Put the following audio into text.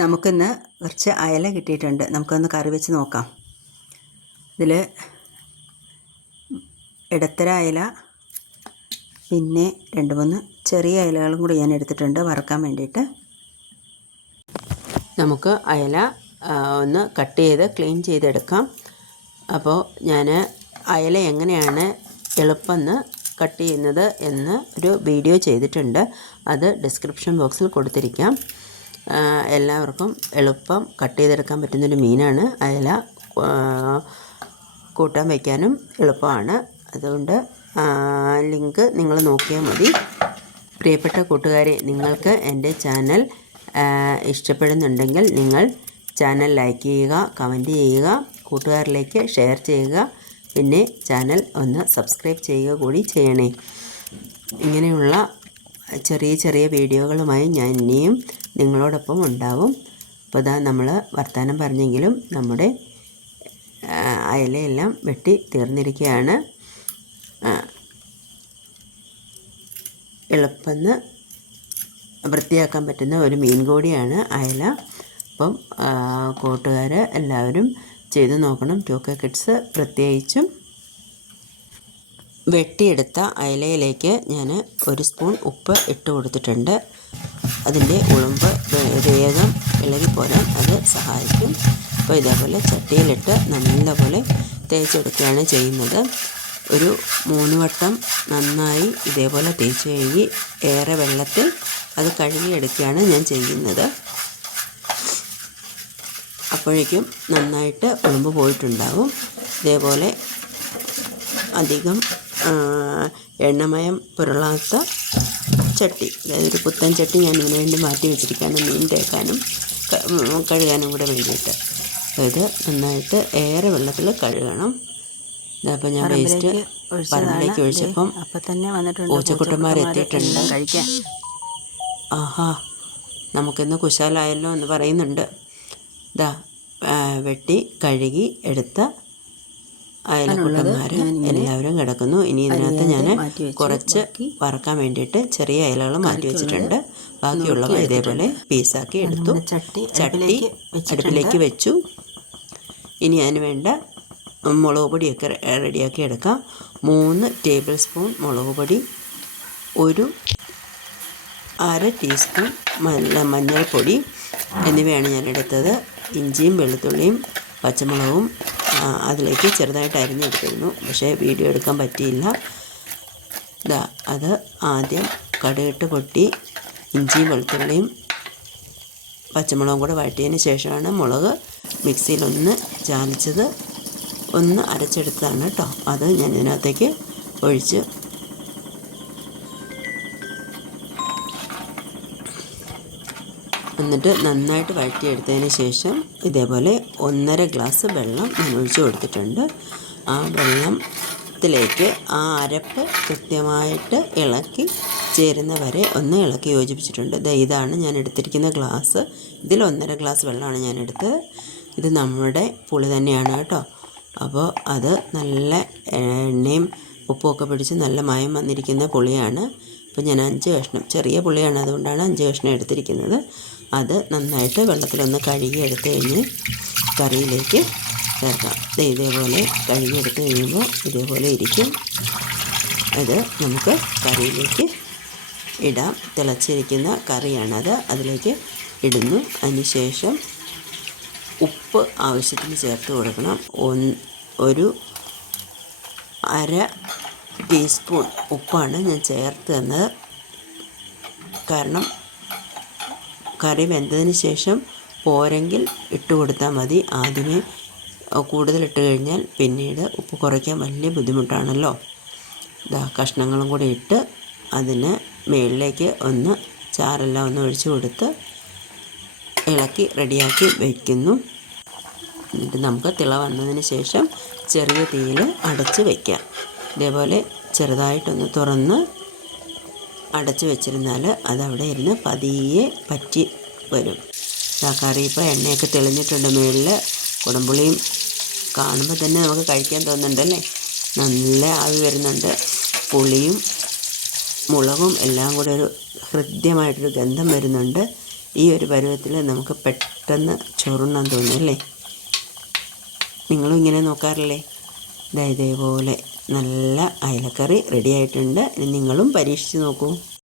നമുക്കിന്ന് കുറച്ച് അയല കിട്ടിയിട്ടുണ്ട്. നമുക്കൊന്ന് കറി വെച്ച് നോക്കാം. ഇതിൽ ഇടത്തര അയല, പിന്നെ 2-3 ചെറിയ അയലകളും കൂടി ഞാൻ എടുത്തിട്ടുണ്ട് വറുക്കാൻ വേണ്ടിയിട്ട്. നമുക്ക് അയല ഒന്ന് കട്ട് ചെയ്ത് ക്ലീൻ ചെയ്തെടുക്കാം. അപ്പോൾ ഞാൻ അയല എങ്ങനെയാണ് എളുപ്പം കട്ട് ചെയ്യുന്നത് എന്ന് ഒരു വീഡിയോ ചെയ്തിട്ടുണ്ട്. അത് ഡിസ്ക്രിപ്ഷൻ ബോക്സിൽ കൊടുത്തിരിക്കാം. എല്ലാവർക്കും എളുപ്പം കട്ട് ചെയ്തെടുക്കാൻ പറ്റുന്നൊരു മീനാണ് അയല. കൂട്ടാൻ വയ്ക്കാനും എളുപ്പമാണ്. അതുകൊണ്ട് ലിങ്ക് നിങ്ങൾ നോക്കിയാൽ മതി. പ്രിയപ്പെട്ട കൂട്ടുകാരെ, നിങ്ങൾക്ക് എൻ്റെ ചാനൽ ഇഷ്ടപ്പെടുന്നുണ്ടെങ്കിൽ നിങ്ങൾ ചാനൽ ലൈക്ക് ചെയ്യുക, കമൻറ്റ് ചെയ്യുക, കൂട്ടുകാരിലേക്ക് ഷെയർ ചെയ്യുക. പിന്നെ ചാനൽ ഒന്ന് സബ്സ്ക്രൈബ് ചെയ്യുക കൂടി ചെയ്യണേ. ഇങ്ങനെയുള്ള ചെറിയ ചെറിയ വീഡിയോകളുമായി ഞാൻ ഇനിയും നിങ്ങളോടൊപ്പം ഉണ്ടാവും. അപ്പോൾ ഇതാ നമ്മൾ വർത്തമാനം പറഞ്ഞെങ്കിലും നമ്മുടെ അയലയെല്ലാം വെട്ടി തീർന്നിരിക്കുകയാണ്. എളുപ്പം വൃത്തിയാക്കാൻ പറ്റുന്ന ഒരു മീൻ കൂടിയാണ് അയല. അപ്പം കൂട്ടുകാർ എല്ലാവരും ചെയ്തു നോക്കണം. 2K കിഡ്സ് പ്രത്യേകിച്ചും. വെട്ടിയെടുത്ത അയലയിലേക്ക് ഞാൻ 1 സ്പൂൺ ഉപ്പ് ഇട്ട് കൊടുത്തിട്ടുണ്ട്. അതിൻ്റെ ഉളുമ്പ് വേഗം ഇളകി പോരാൻ അത് സഹായിക്കും. അപ്പോൾ ഇതേപോലെ ചട്ടിയിലിട്ട് നല്ലപോലെ തേച്ചെടുക്കുകയാണ് ചെയ്യുന്നത്. ഒരു 3 വട്ടം നന്നായി ഇതേപോലെ തേച്ച് കഴുകി ഏറെ വെള്ളത്തിൽ അത് കഴുകിയെടുക്കുകയാണ് ഞാൻ ചെയ്യുന്നത്. അപ്പോഴേക്കും നന്നായിട്ട് ഉളുമ്പ് പോയിട്ടുണ്ടാവും. ഇതേപോലെ അധികം എണ്ണമയം പുരളാത്ത ചട്ടി, അതായത് ഒരു പുത്തൻ ചട്ടി ഞാൻ ഇതിനു വേണ്ടി മാറ്റി വെച്ചിരിക്കുകയാണ്, മീൻ തേക്കാനും കഴുകാനും കൂടെ വേണ്ടിയിട്ട്. ഇത് നന്നായിട്ട് ഏറെ വെള്ളത്തിൽ കഴുകണം. അപ്പോൾ ഞാൻ വേസ്റ്റ് പറമ്പിലേക്ക് ഒഴിച്ചപ്പം പൂച്ചക്കുട്ടന്മാരെത്തിയിട്ടുണ്ട് കഴിക്കാൻ. ആഹാ, നമുക്കിന്ന് കുശാലായല്ലോ എന്ന് പറയുന്നുണ്ട്. ഇതാ വെട്ടി കഴുകി എടുത്ത അയലക്കുട്ടന്മാർ എല്ലാവരും കിടക്കുന്നു. ഇനി ഇതിനകത്ത് ഞാൻ കുറച്ച് വറക്കാൻ വേണ്ടിയിട്ട് ചെറിയ അയലകൾ മാറ്റി വെച്ചിട്ടുണ്ട്. ബാക്കിയുള്ളവ ഇതേപോലെ പീസാക്കി എടുത്തു. ചട്ടി അടുപ്പിലേക്ക് വെച്ചു. ഇനി അതിന് വേണ്ട മുളക് പൊടിയൊക്കെ റെഡിയാക്കി എടുക്കാം. 3 ടേബിൾ സ്പൂൺ മുളക് പൊടി, 1/2 ടീസ്പൂൺ മഞ്ഞൾപ്പൊടി എന്നിവയാണ് ഞാൻ എടുത്തത്. ഇഞ്ചിയും വെളുത്തുള്ളിയും പച്ചമുളകും അതിലേക്ക് ചെറുതായിട്ട് അരിഞ്ഞെടുത്തിരുന്നു, പക്ഷേ വീഡിയോ എടുക്കാൻ പറ്റിയില്ല. അത് ആദ്യം കടുകിട്ട് പൊട്ടി ഇഞ്ചിയും വെളുത്തുള്ളിയും പച്ചമുളകും കൂടെ വഴറ്റിയതിന് ശേഷമാണ് മുളക് മിക്സിയിലൊന്ന് ചാലിച്ചത്, ഒന്ന് അരച്ചെടുത്തതാണ് കേട്ടോ. അത് ഞാൻ ഇതിനകത്തേക്ക് ഒഴിച്ച് എന്നിട്ട് നന്നായിട്ട് വഴറ്റിയെടുത്തതിന് ശേഷം ഇതേപോലെ 1.5 ഗ്ലാസ് വെള്ളം ഞാൻ ഒഴിച്ച് കൊടുത്തിട്ടുണ്ട്. ആ വെള്ളത്തിലേക്ക് ആ അരപ്പ് കൃത്യമായിട്ട് ഇളക്കി ചേരുന്ന വരെ ഒന്ന് ഇളക്കി യോജിപ്പിച്ചിട്ടുണ്ട്. ഇതാണ് ഞാൻ എടുത്തിരിക്കുന്ന ഗ്ലാസ്. ഇതിൽ 1.5 ഗ്ലാസ് വെള്ളമാണ് ഞാൻ എടുത്തത്. ഇത് നമ്മുടെ പുളി തന്നെയാണ് കേട്ടോ. അപ്പോൾ അത് നല്ല എണ്ണയും ഉപ്പുമൊക്കെ പിടിച്ച് നല്ല മയം വന്നിരിക്കുന്ന പുളിയാണ്. അപ്പോൾ ഞാൻ 5 കഷ്ണം, ചെറിയ പുളിയാണ്, അതുകൊണ്ടാണ് 5 കഷ്ണം എടുത്തിരിക്കുന്നത്. അത് നന്നായിട്ട് വെള്ളത്തിലൊന്ന് കഴുകിയെടുത്ത് കഴിഞ്ഞ് കറിയിലേക്ക് ചേർക്കാം. ഇതേപോലെ കഴുകിയെടുത്ത് കഴിയുമ്പോൾ ഇതേപോലെ ഇരിക്കും. അത് നമുക്ക് കറിയിലേക്ക് ഇടാം. തിളച്ചിരിക്കുന്ന കറിയാണത്, അതിലേക്ക് ഇടുന്നു. അതിന് ശേഷം ഉപ്പ് ആവശ്യത്തിന് ചേർത്ത് കൊടുക്കണം. 1/2 ടീസ്പൂൺ ഉപ്പാണ് ഞാൻ ചേർത്ത് തന്നത്. കാരണം കറി വെന്തതിന് ശേഷം പോരെങ്കിൽ ഇട്ട് കൊടുത്താൽ മതി. ആദ്യമേ കൂടുതൽ ഇട്ട് കഴിഞ്ഞാൽ പിന്നീട് ഉപ്പ് കുറയ്ക്കാൻ വലിയ ബുദ്ധിമുട്ടാണല്ലോ. കഷ്ണങ്ങളും കൂടി ഇട്ട് അതിന് മുകളിലേക്ക് ഒന്ന് ചാറെല്ലാം ഒന്ന് ഒഴിച്ച് കൊടുത്ത് ഇളക്കി റെഡിയാക്കി വയ്ക്കുന്നു. എന്നിട്ട് നമുക്ക് തിള വന്നതിന് ശേഷം ചെറിയ തീയിൽ അടച്ച് വയ്ക്കാം. ഇതേപോലെ ചെറുതായിട്ടൊന്ന് തുറന്ന് അടച്ച് വെച്ചിരുന്നാൽ അതവിടെ ഇരുന്ന് പതിയെ പറ്റി വരും. കറി ഇപ്പോൾ എണ്ണയൊക്കെ തെളിഞ്ഞിട്ടുണ്ട്. മുകളിൽ കുടംപുളിയും കാണുമ്പോൾ തന്നെ നമുക്ക് കഴിക്കാൻ തോന്നുന്നുണ്ടല്ലേ. നല്ല ആവി വരുന്നുണ്ട്. പുളിയും മുളകും എല്ലാം കൂടെ ഒരു ഹൃദ്യമായിട്ടൊരു ഗന്ധം വരുന്നുണ്ട്. ഈ ഒരു പരുവത്തിൽ നമുക്ക് പെട്ടെന്ന് ചോറുണ്ണാൻ തോന്നും അല്ലേ? നിങ്ങളും ഇങ്ങനെ നോക്കാറില്ലേ? ഇതേപോലെ നല്ല അയലക്കറി റെഡി ആയിട്ടുണ്ട്. ഇനി നിങ്ങളും പരീക്ഷിച്ച് നോക്കൂ.